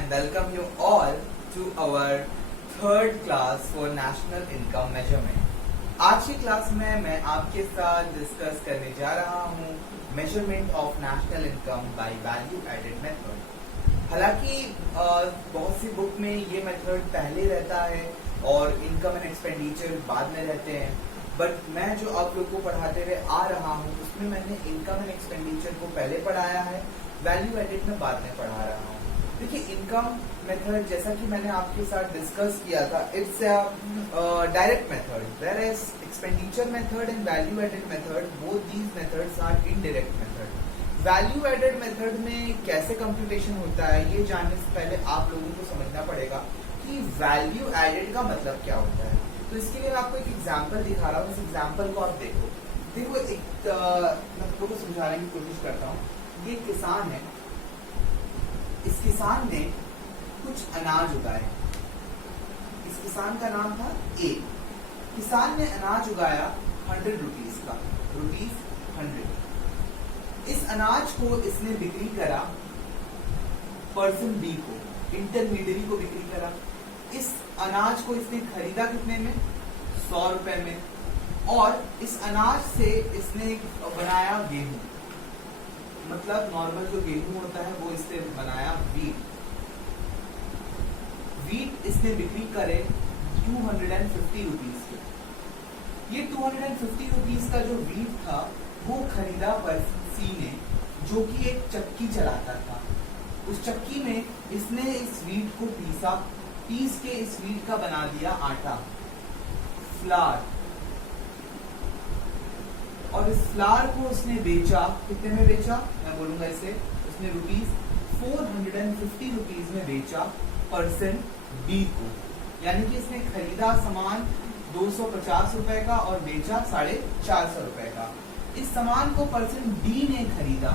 and welcome you all to our third class for national income measurement. आज की class में मैं आपके साथ डिस्कस करने जा रहा हूँ measurement of national income by value added method. हालांकि बहुत सी बुक में ये मेथड पहले रहता है और इनकम एंड एक्सपेंडिचर बाद में रहते हैं, बट मैं जो आप लोग को पढ़ाते हुए आ रहा हूँ उसमें मैंने इनकम एंड एक्सपेंडिचर को पहले पढ़ाया है, वैल्यू एडेड में बाद में पढ़ा रहा हूँ। देखिए इनकम मेथड जैसा कि मैंने आपके साथ डिस्कस किया था, it's direct method, where as expenditure method and value added method, both these methods are indirect method. Value added method में कैसे कंप्यूटेशन होता है ये जानने से पहले आप लोगों को समझना पड़ेगा कि वैल्यू एडेड का मतलब क्या होता है। तो इसके लिए मैं आपको एक एग्जांपल दिखा रहा हूँ, इस एग्जांपल को आप देखो। एक मैं आपको समझाने की कोशिश करता हूँ। ये किसान है, इस किसान ने कुछ अनाज उगाए। इस किसान का नाम था ए। किसान ने अनाज उगाया 100 रुपीज का, ₹100। इस अनाज को इसने बिक्री करा पर्सन बी को, इंटरमीडियरी को बिक्री करा। इस अनाज को इसने खरीदा कितने में? 100 रुपए में। और इस अनाज से इसने बनाया गेहूं, मतलब नॉर्मल जो गेहूं होता है वो इससे बनाया वीट। वीट इसने बिक्री करे 250 रुपीज के। ये 250 रुपीज का जो वीट था वो खरीदा पर्सन सी ने, जो कि एक चक्की चलाता था। उस चक्की में इसने इस वीट को पीस के इस वीट का बना दिया आटा, फ्लार। और इस फ्लार को उसने बेचा, कितने में बेचा? मैं बोलूंगा इसे, उसने ₹450 रुपीज में बेचा पर्सन बी को। यानी कि इसने खरीदा सामान 250 रुपए का और बेचा 450 रुपए का। इस सामान को पर्सन बी ने खरीदा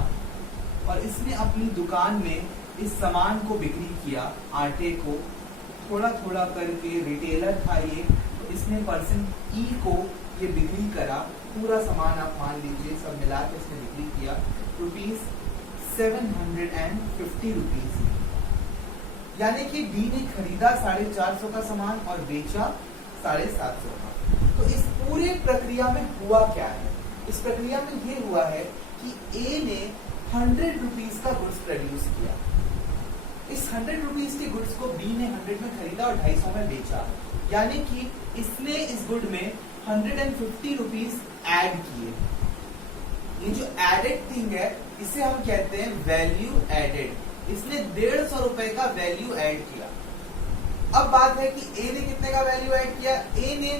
और इसने अपनी दुकान में इस सामान को बिक्री किया, आटे को थोड़ा थोड़ा करके। रिटेलर था ये, तो इसने पर्सन ई को ये बिक्री करा। पूरा सामान आप मान लीजिए सब मिला के इसने बिक्री किया ₹750 रुपीज। यानी कि डी ने खरीदा 450 का सामान और बेचा 750 का। तो इस पूरे प्रक्रिया में हुआ क्या है? इस प्रक्रिया में ये हुआ है कि ए ने 100 रुपीज का गुड्स प्रोड्यूस किया। इस 100 रुपीज के गुड्स को बी ने 100 में खरीदा और 250 में बेचा। यानी कि इसने इस गुड में 150 रुपीज ऐड किए। ये जो एडेड थिंग है इसे हम कहते हैं वैल्यू एडेड। इसने 150 रुपए का वैल्यू ऐड किया। अब बात है कि ए ने कितने का वैल्यू ऐड किया? ए ने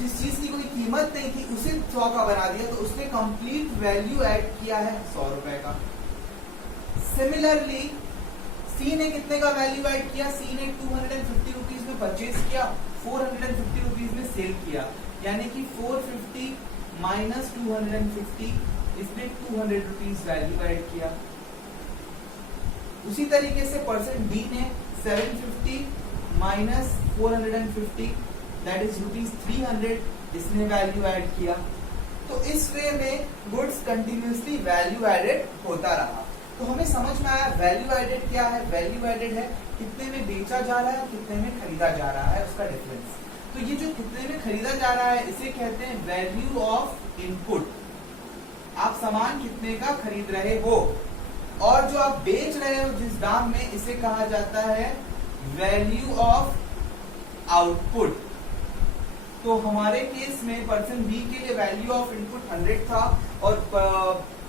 जिस चीज की कोई कीमत नहीं थी उसे 100 का बना दिया, तो उसने कंप्लीट वैल्यू ऐड किया है 100 रुपए का। सिमिलरली सी ने कितने का वैल्यू ऐड किया? सी ने 250 रुपीज में परचेज किया, 450 रुपीज में सेल किया। यानी कि 450 माइनस 250, इसने 200 रुपीज वैल्यू ऐड किया। उसी तरीके से पर्सन डी ने 750 माइनस 450, दैट इज ₹300, इसने वैल्यू ऐड किया। तो इस वे में गुड्स कंटिन्यूअसली वैल्यू एडेड होता रहा। तो हमें समझ में आया वैल्यू एडेड क्या है। वैल्यू एडेड है कितने में बेचा जा रहा है, कितने में खरीदा जा रहा है, उसका डिफरेंस। तो ये जो कितने में खरीदा जा रहा है इसे कहते हैं वैल्यू ऑफ इनपुट। आप सामान कितने का खरीद रहे हो और जो आप बेच रहे हो जिस दाम में, इसे कहा जाता है वैल्यू ऑफ आउटपुट। तो हमारे केस में पर्सन बी के लिए वैल्यू ऑफ इनपुट 100 था और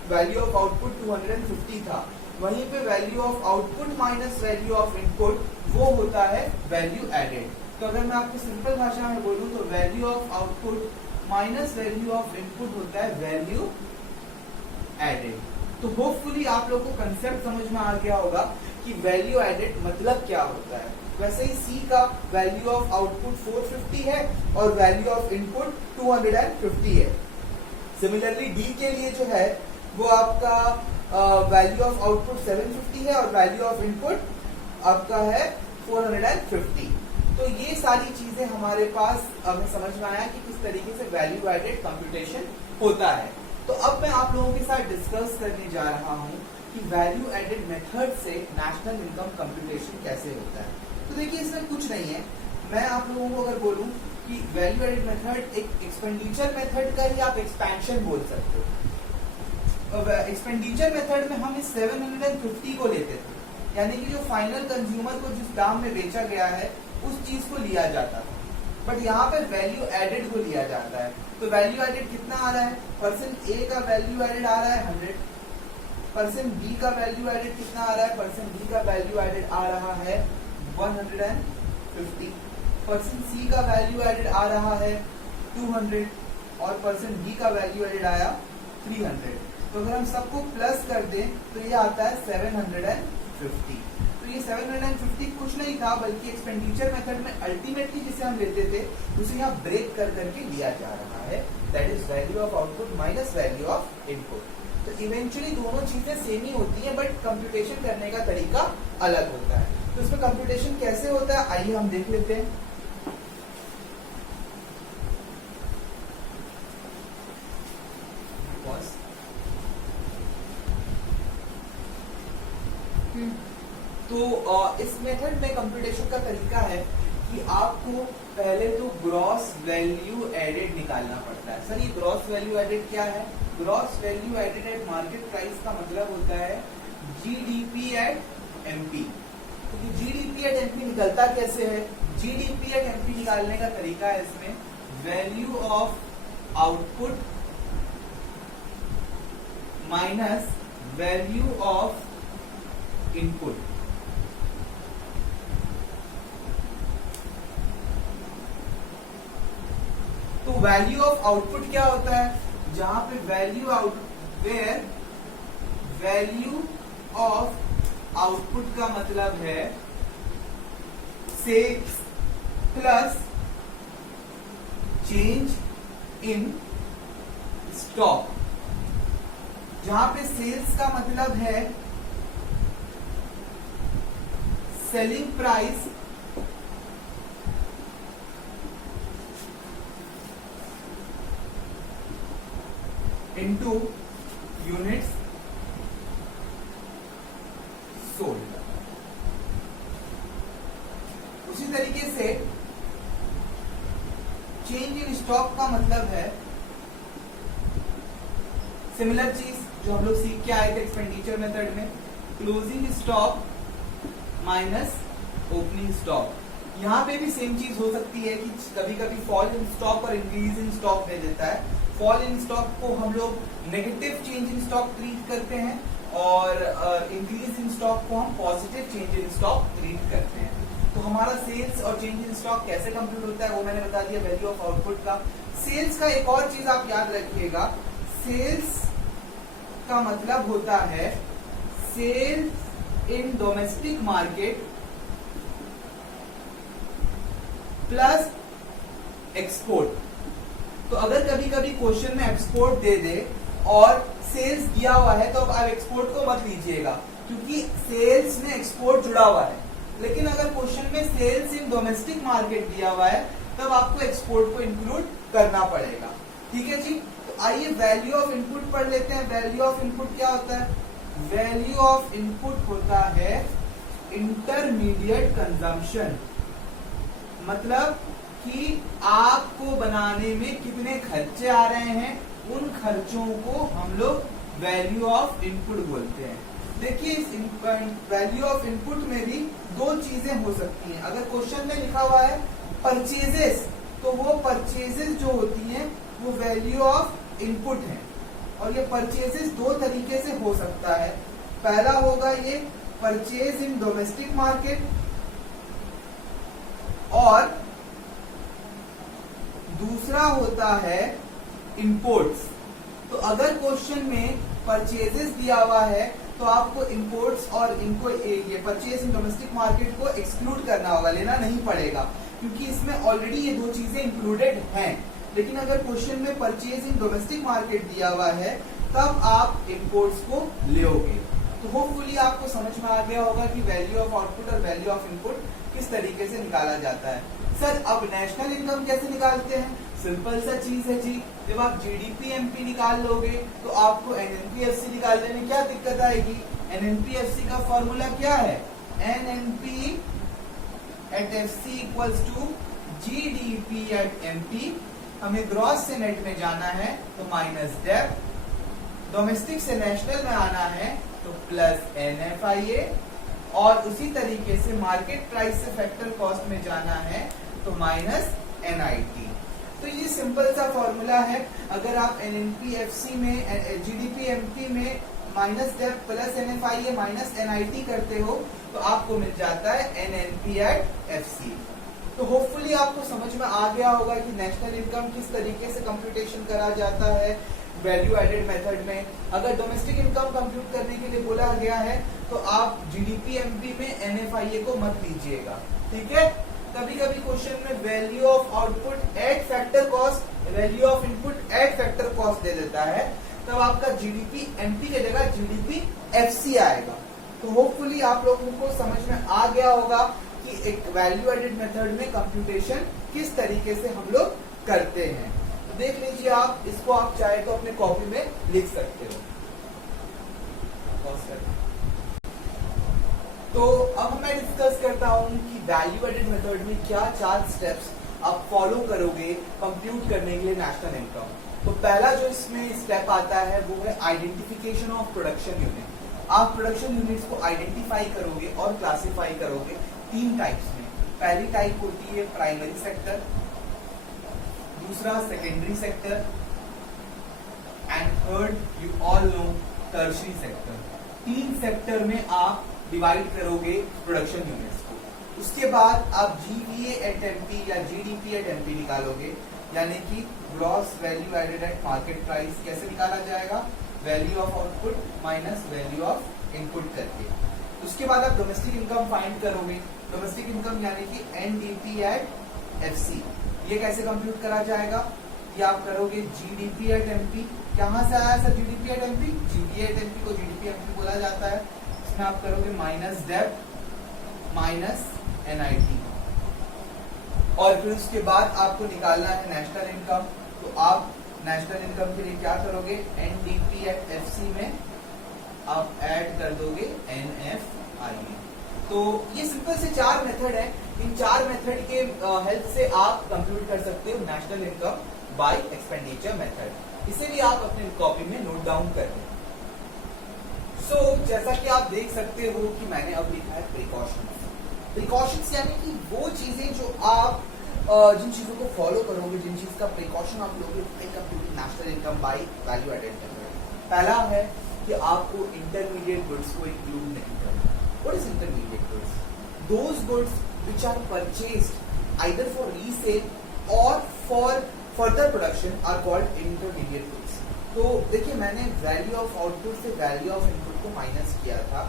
वैल्यू ऑफ आउटपुट 250 था। वहीं पे value of output minus value of input वो होता है वैल्यू एडेड। तो अगर मैं आपको सिंपल भाषा में बोलूं तो value of output minus value of input होता है वैल्यू एडेड। तो होपफुली आप लोग को कंसेप्ट समझ में आ गया होगा कि वैल्यू एडेड मतलब क्या होता है। वैसे ही सी का वैल्यू ऑफ आउटपुट 450 है और वैल्यू ऑफ इनपुट 250 है। सिमिलरली डी के लिए जो है वो आपका वैल्यू ऑफ आउटपुट 750 है और वैल्यू ऑफ इनपुट आपका है 450। तो ये सारी चीजें हमारे पास हमें समझ में आया कि किस तरीके से वैल्यू एडेड कंप्यूटेशन होता है। तो अब मैं आप लोगों के साथ डिस्कस करने जा रहा हूँ कि वैल्यू एडेड मेथड से नेशनल इनकम कंप्यूटेशन कैसे होता है। तो देखिए इसमें कुछ नहीं है, मैं आप लोगों को अगर बोलूं कि वैल्यू एडेड मेथड एक एक्सपेंडिचर मेथड का ही आप एक्सपेंशन बोल सकते हो। एक्सपेंडिचर मेथड में हम इस 750 को लेते थे, यानी कि जो फाइनल कंज्यूमर को जिस दाम में बेचा गया है उस चीज को लिया जाता था, बट यहाँ पे वैल्यू एडेड को लिया जाता है। तो वैल्यू एडेड कितना आ रहा है, परसेंट ए का वैल्यू एडेड आ रहा है 100, परसेंट बी का वैल्यू एडेड कितना आ रहा है, परसेंट बी का वैल्यू एडेड आ रहा है 150, परसेंट सी का वैल्यू एडेड आ रहा है 200 और परसेंट बी का वैल्यू एडेड आया 300। तो अगर हम सबको प्लस कर दें तो ये आता है 750। तो ये 750 कुछ नहीं था बल्कि एक्सपेंडिचर मेथड में अल्टीमेटली जिसे हम लेते थे उसे यहाँ ब्रेक कर करके लिया जा रहा है, that is value of output minus value of input. तो इवेंचुअली दोनों चीजें सेम ही होती हैं, बट कंप्यूटेशन करने का तरीका अलग होता है। तो इसमें कंप्यूटेशन कैसे होता है आइए हम देख लेते हैं। तो इस मेथड में कंप्यूटेशन का तरीका है कि आपको पहले तो ग्रॉस वैल्यू एडेड निकालना पड़ता है। सर ये ग्रॉस वैल्यू एडेड क्या है? Gross value added at market price का मतलब होता है जीडीपी एट एमपी। तो जीडीपी एट एमपी निकलता कैसे है? जीडीपी एट एमपी निकालने का तरीका है इसमें value of output minus value of input. तो वैल्यू ऑफ आउटपुट क्या होता है? जहां पे value out where value of output का मतलब है sales plus change in stock. जहां पे सेल्स का मतलब है selling price into units sold. उसी तरीके से चेंज इन स्टॉक का मतलब है सिमिलर चीज जो हम लोग सीख के आए थे एक्सपेंडिचर मेथड में, closing stock minus opening stock. यहाँ पे भी सेम चीज हो सकती है कि कभी कभी फॉल इन स्टॉक और इंक्रीज इन स्टॉक दे देता है। फॉल इन स्टॉक को हम लोग negative change in stock treat करते हैं और इंक्रीज इन स्टॉक को हम positive change in stock treat करते हैं। तो हमारा सेल्स और चेंज इन स्टॉक कैसे कंप्यूट होता है वो मैंने बता दिया वैल्यू ऑफ आउटपुट का। सेल्स का एक और चीज आप याद रखिएगा, सेल्स का मतलब होता है sales in domestic market plus export. तो अगर कभी कभी क्वेश्चन में एक्सपोर्ट दे दे और सेल्स दिया हुआ है तो अब आप एक्सपोर्ट को मत लीजिएगा क्योंकि सेल्स में एक्सपोर्ट जुड़ा हुआ है। लेकिन अगर क्वेश्चन में सेल्स इन डोमेस्टिक मार्केट दिया हुआ है तब आपको एक्सपोर्ट को इंक्लूड करना पड़ेगा। ठीक है जी। तो आइए वैल्यू ऑफ इनपुट पढ़ लेते हैं। वैल्यू ऑफ इनपुट क्या होता है? वैल्यू ऑफ इनपुट होता है इंटरमीडिएट कंजम्पशन, मतलब कि आपको बनाने में कितने खर्चे आ रहे हैं उन खर्चों को हम लोग वैल्यू ऑफ इनपुट बोलते हैं। देखिए इस वैल्यू ऑफ इनपुट में भी दो चीजें हो सकती हैं। अगर क्वेश्चन में लिखा हुआ है परचेजेस तो वो परचेजेस जो होती हैं वो वैल्यू ऑफ इनपुट है और ये परचेजेस दो तरीके से हो सकता है। पहला होगा ये परचेज इन डोमेस्टिक मार्केट और दूसरा होता है इंपोर्ट्स। तो अगर क्वेश्चन में परचेजेस दिया हुआ है तो आपको इंपोर्ट्स और इनको ये परचेज इन डोमेस्टिक मार्केट को एक्सक्लूड करना होगा, लेना नहीं पड़ेगा क्योंकि इसमें ऑलरेडी ये दो चीजें इंक्लूडेड हैं। लेकिन अगर क्वेश्चन में परचेज इन डोमेस्टिक मार्केट दिया हुआ है तब आप इंपोर्ट्स को लोगे। तो होपफुली आपको समझ में आ गया होगा कि वैल्यू ऑफ आउटपुट और वैल्यू ऑफ इनपुट किस तरीके से निकाला जाता है। सर अब नेशनल इनकम कैसे निकालते हैं? सिंपल सा चीज है जी, जब आप जीडीपी एमपी निकाल लोगे तो आपको एनएनपीएफसी निकालने में क्या दिक्कत आएगी? एनएनपीएफसी का फॉर्मूला क्या है? NNP at FC equals to GDP at MP. हमें ग्रॉस से नेट में जाना है तो माइनस डेप्थ, डोमेस्टिक से नेशनल में आना है तो प्लस एनएफआईए, और उसी तरीके से मार्केट प्राइस से फैक्टर कॉस्ट में जाना है तो माइनस एनआईटी। तो ये सिंपल सा फॉर्मूला है। अगर आप एनएनपीएफसी में जीडीपी एमपी में minus depth plus NFIA minus NIT करते हो तो आपको मिल जाता है एनएनपी एट एफसी। तो होपफुली आपको समझ में आ गया होगा कि नेशनल इनकम किस तरीके से कंप्यूटेशन करा जाता है वैल्यू एडेड मेथड में। अगर डोमेस्टिक इनकम कंप्यूट करने के लिए बोला गया है तो आप जीडीपी एमपी में एनएफआईए को मत लीजिएगा, ठीक है। कभी कभी क्वेश्चन में value of output at factor cost, value of input at factor cost दे देता है, तब आपका जीडीपी एमपी की जगह जीडीपी एफसी आएगा। तो होपफुली आप लोगों को समझ में आ गया होगा कि एक वैल्यू एडेड मेथड में कंप्यूटेशन किस तरीके से हम लोग करते हैं। तो देख लीजिए आप इसको, आप चाहे तो अपने कॉपी में लिख सकते हो। तो अब मैं डिस्कस करता हूं कि वैल्यू एडेड मेथड में क्या 4 स्टेप्स आप फॉलो करोगे कंप्यूट करने के लिए नेशनल इनकम। तो पहला जो इसमें स्टेप आता है वो है आइडेंटिफिकेशन ऑफ प्रोडक्शन यूनिट। आप प्रोडक्शन यूनिट्स को आइडेंटिफाई करोगे और क्लासिफाई करोगे 3 टाइप्स में। पहली टाइप होती है प्राइमरी सेक्टर, दूसरा secondary sector, and third you all know tertiary sector. 3 sector में आप डिवाइड करोगे प्रोडक्शन यूनिट्स को। उसके बाद आप जीवीए एट एमपी या जीडीपी एट एमपी निकालोगे, यानी कि gross value added at market price कैसे निकाला जाएगा? Value of output minus value of input करके। उसके बाद आप डोमेस्टिक इनकम फाइंड करोगे। डोमेस्टिक इनकम यानी कि एनडीपी एट एफसी, ये कैसे कंप्यूट करा जाएगा? ये आप करोगे जीडीपी एट एमपी। कहां से आया sir GDP at MP? GDP at MP को जीडीपी एमपी बोला जाता है। इसमें आप करोगे माइनस डेप्थ माइनस एनआईटी, और फिर उसके बाद आपको निकालना है नेशनल इनकम। तो आप नेशनल इनकम के लिए क्या करोगे? एनडीपी एट एफसी में आप ऐड कर दोगे एनएफआईए। तो ये सिंपल से 4 मेथड है। इन 4 मेथड के हेल्प से आप कंप्यूट कर सकते हो national income bye expenditure method. इसे भी आप अपने कॉपी में नोट डाउन कर लें। सो जैसा कि आप देख सकते हो कि मैंने अब लिखा है प्रिकॉशंस। प्रिकॉशंस यानी कि वो चीजें जो आप जिन चीजों को फॉलो करोगे, जिन चीज का प्रिकॉशन आप लोगे computing national income by value added method. पहला है कि आपको इंटरमीडिएट गुड्स को इंक्लूड नहीं करना। What is intermediate goods? Those goods which are purchased either for resale or for further production are called intermediate goods. तो देखिए, मैंने वैल्यू ऑफ आउटपुट से वैल्यू ऑफ इनपुट को माइनस किया था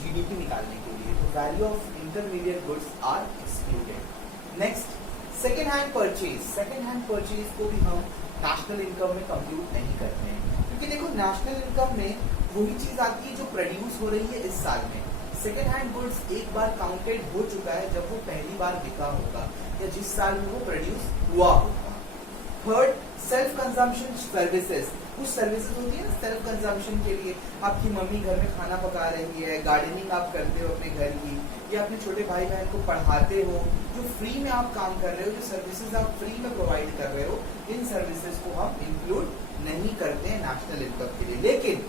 जीडीपी निकालने के लिए। तो value of intermediate goods are excluded. Next, second hand purchase. Second hand purchase को भी हम नेशनल इनकम में कंप्यूट नहीं करते हैं, क्योंकि देखो नेशनल इनकम में वही चीज आती है जो प्रोड्यूस हो रही है इस साल में। सेकेंड हैंड गुड्स एक बार काउंटेड हो चुका है जब वो पहली बार बिका होगा या जिस साल में वो प्रोड्यूस हुआ होगा। Third, self consumption services. कुछ सर्विसेज होती है ना सेल्फ कंजम्पशन के लिए। आपकी मम्मी घर में खाना पका रही है, गार्डनिंग आप करते हो अपने घर की, या अपने छोटे भाई बहन को पढ़ाते हो, जो फ्री में आप काम कर रहे हो, जो सर्विसेज आप फ्री में प्रोवाइड कर रहे हो, इन सर्विसेज को हम इंक्लूड नहीं करते हैं नेशनल इनकम के लिए। लेकिन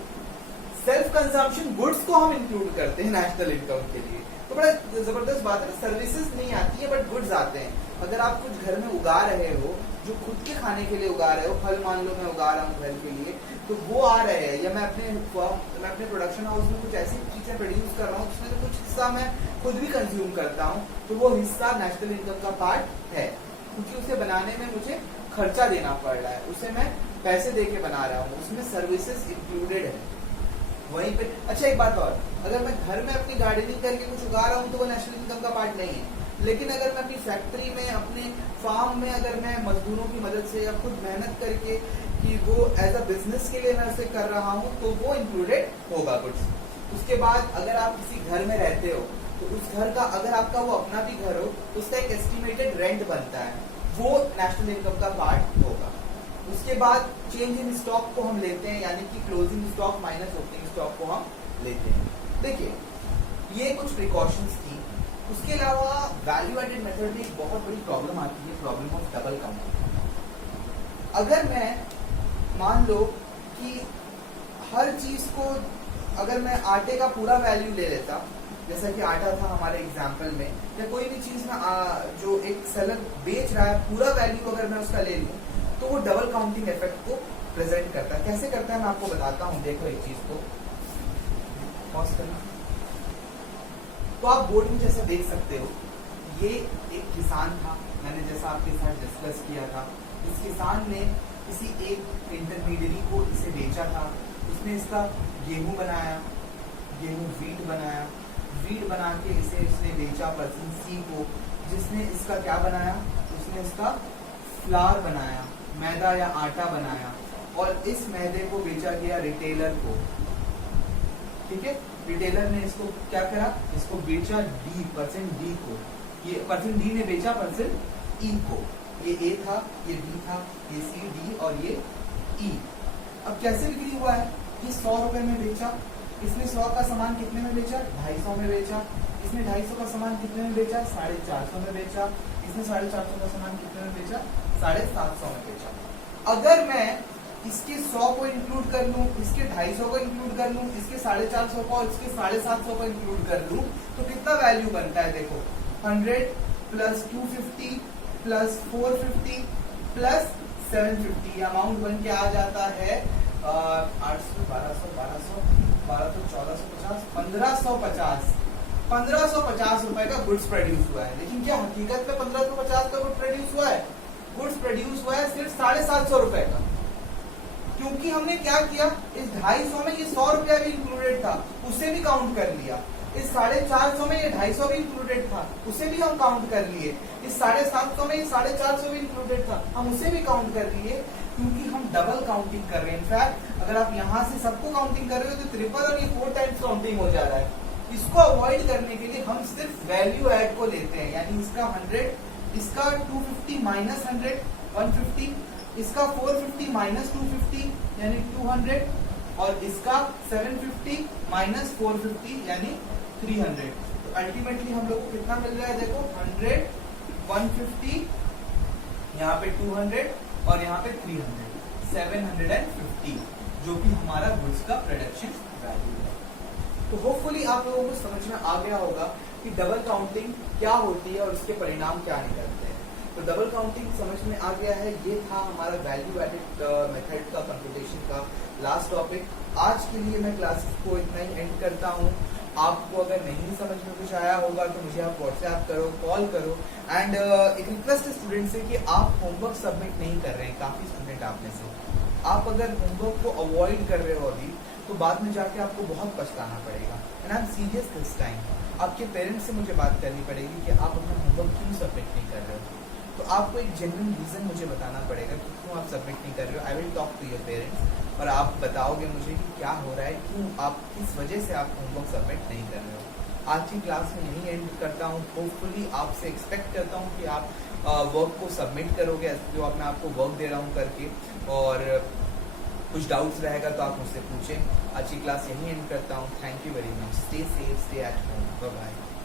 सेल्फ कंजम्पशन गुड्स को हम इंक्लूड करते हैं नेशनल इनकम के लिए। तो बड़ा जबरदस्त बात है, सर्विसेज नहीं आती है बट गुड्स आते हैं। अगर आप कुछ घर में उगा रहे हो, जो खुद के खाने के लिए उगा रहे हो, फल मान लो मैं उगा रहा हूँ घर के लिए, तो वो आ रहे हैं, या मैं अपने प्रोडक्शन हाउस में कुछ ऐसी चीजें प्रोड्यूस कर रहा हूँ जिसमें से कुछ हिस्सा मैं खुद भी कंज्यूम करता हूँ, तो वो हिस्सा नेशनल इनकम का पार्ट है, क्योंकि उसे बनाने में मुझे खर्चा देना पड़ रहा है, उसे मैं पैसे दे के बना रहा हूँ, उसमें सर्विसेज इंक्लूडेड है वहीं पे। अच्छा एक बात और, अगर मैं घर में अपनी गार्डनिंग करके कुछ उगा रहा हूँ तो वो नेशनल इनकम का पार्ट नहीं है। लेकिन अगर मैं अपनी फैक्ट्री में, अपने फार्म में, अगर मैं मजदूरों की मदद से या खुद मेहनत करके कि वो एज अ बिजनेस के लिए मैं उसे कर रहा हूँ, तो वो इंक्लूडेड होगा कुछ। उसके बाद अगर आप किसी घर में रहते हो तो उस घर का, अगर आपका वो अपना भी घर हो, तो उसका एक एस्टिमेटेड रेंट बनता है, वो नेशनल इनकम का पार्ट होगा। उसके बाद चेंज इन स्टॉक को हम लेते हैं, यानी कि closing stock minus opening stock को हम लेते हैं। देखिए, ये कुछ प्रिकॉशंस थी। उसके अलावा वैल्यू एडेड मेथड में एक बहुत बड़ी प्रॉब्लम आती है, प्रॉब्लम ऑफ डबल काउंटिंग। अगर मैं मान लो कि हर चीज को, अगर मैं आटे का पूरा वैल्यू ले लेता, जैसा कि आटा था हमारे एग्जाम्पल में, या कोई भी चीज में जो एक सेलर बेच रहा है पूरा वैल्यू अगर मैं उसका ले लूं, तो वो डबल काउंटिंग इफेक्ट को प्रेजेंट करता है। कैसे करता है मैं आपको बताता हूं। देखो एक चीज को पॉज करना। तो आप बोर्ड में जैसा देख सकते हो, ये एक किसान था, मैंने जैसा आपके साथ डिस्कस किया था। इस किसान ने किसी एक इंटरमीडियरी को इसे बेचा था। उसने इसका गेहूं बनाया, गेहूं वीट बनाया, वीट बना के इसे इसने बेचा पर्सन सी को, जिसने इसका क्या बनाया, उसने इसका फ्लावर बनाया, मैदा या आटा बनाया, और इस मैदे को बेचा गया रिटेलर को। ठीक है, रिटेलर ने इसको क्या करा, इसको बेचा डी, पर्सन डी को। ये पर्सन डी ने बेचा पर्सन ई को। ये ए था, ये बी था, ये सी, डी और ये ई। अब कैसे बिक्री हुआ है, ये 100 रुपए में बेचा। इसने 100 का सामान कितने में बेचा, 250 में बेचा। इसने 250 का सामान कितने में बेचा, 450 में बेचा। इसने 450 का सामान कितने में बेचा, 750 में बेचा। अगर मैं इसके 100 को इंक्लूड कर लूं, इसके 250 को इंक्लूड कर लूं, इसके 450 को और इसके 750 को इंक्लूड कर लूं, तो कितना वैल्यू बनता है। देखो 100 प्लस 250 प्लस 450 प्लस 750, अमाउंट बन के आ जाता है 800, 1200, 1200, 1450, 1550। 1550 रुपए का गुड्स प्रोड्यूस हुआ है। लेकिन क्या हकीकत में 1550 का गुड्स प्रोड्यूस हुआ है? गुड्स प्रोड्यूस हुआ है सिर्फ 750 रुपए का। क्योंकि हमने क्या किया, इस 250 में ये 100 रुपया भी इंक्लूडेड था, उसे भी काउंट कर लिया। इस 450 में ये 250 भी इंक्लूडेड था, उसे भी हम काउंट कर लिए। इस 750 में ये 450 भी इंक्लूडेड था, हम उसे भी काउंट कर लिए। क्योंकि हम डबल काउंटिंग कर रहे हैं। इनफैक्ट अगर आप यहाँ से सबको काउंटिंग कर रहे हो तो ट्रिपल और ये 4 टाइम्स काउंटिंग हो जा रहा है। इसको अवॉइड करने के लिए हम सिर्फ वैल्यू ऐड को लेते हैं, यानी इसका 100, इसका 250 माइनस 100 150, इसका 450 माइनस 250 यानी 200, और इसका 750 माइनस 450 यानी 300। तो अल्टीमेटली हम लोग को कितना मिल रहा है, देखो 100, 150, यहाँ पे 200 और यहाँ पे 300, 750, जो कि हमारा गुड्स का प्रोडक्शन वैल्यू है। तो होपफुली आप लोगों को समझ में आ गया होगा कि डबल काउंटिंग क्या होती है और उसके परिणाम क्या निकलते हैं। तो डबल काउंटिंग समझ में आ गया है। ये था हमारा वैल्यू एडेड मेथड का कंप्यूटेशन का लास्ट टॉपिक। आज के लिए मैं क्लासेस को इतना ही एंड करता हूँ। आपको अगर नहीं समझ में कुछ आया होगा तो मुझे आप व्हाट्सएप करो, कॉल करो। एंड एक रिक्वेस्ट है स्टूडेंट से कि आप होमवर्क सबमिट नहीं कर रहे हैं। काफी स्टूडेंट आप में से, आप अगर होमवर्क को अवॉइड कर रहे हो अभी, तो बाद में जाके आपको बहुत पछताना पड़ेगा। And I am serious this time. आपके पेरेंट्स से मुझे बात करनी पड़ेगी कि आप अपना होमवर्क क्यों सबमिट नहीं कर रहे हो। तो आपको एक जेन्युइन रीजन मुझे बताना पड़ेगा कि क्यों आप सबमिट नहीं कर रहे हो। I will talk to your parents और आप बताओगे मुझे कि क्या हो रहा है, क्यों आप, किस वजह से आप होमवर्क सबमिट नहीं कर रहे हो। आज की क्लास में यही एंड करता हूँ। होपफुली आपसे एक्सपेक्ट करता हूँ कि आप वर्क को सबमिट करोगे, जो मैं आपको वर्क दे रहा हूँ करके। और कुछ डाउट्स रहेगा तो आप मुझसे पूछें। आज की क्लास यही एंड करता हूँ। Thank you very much. Stay safe, stay at home. Bye bye.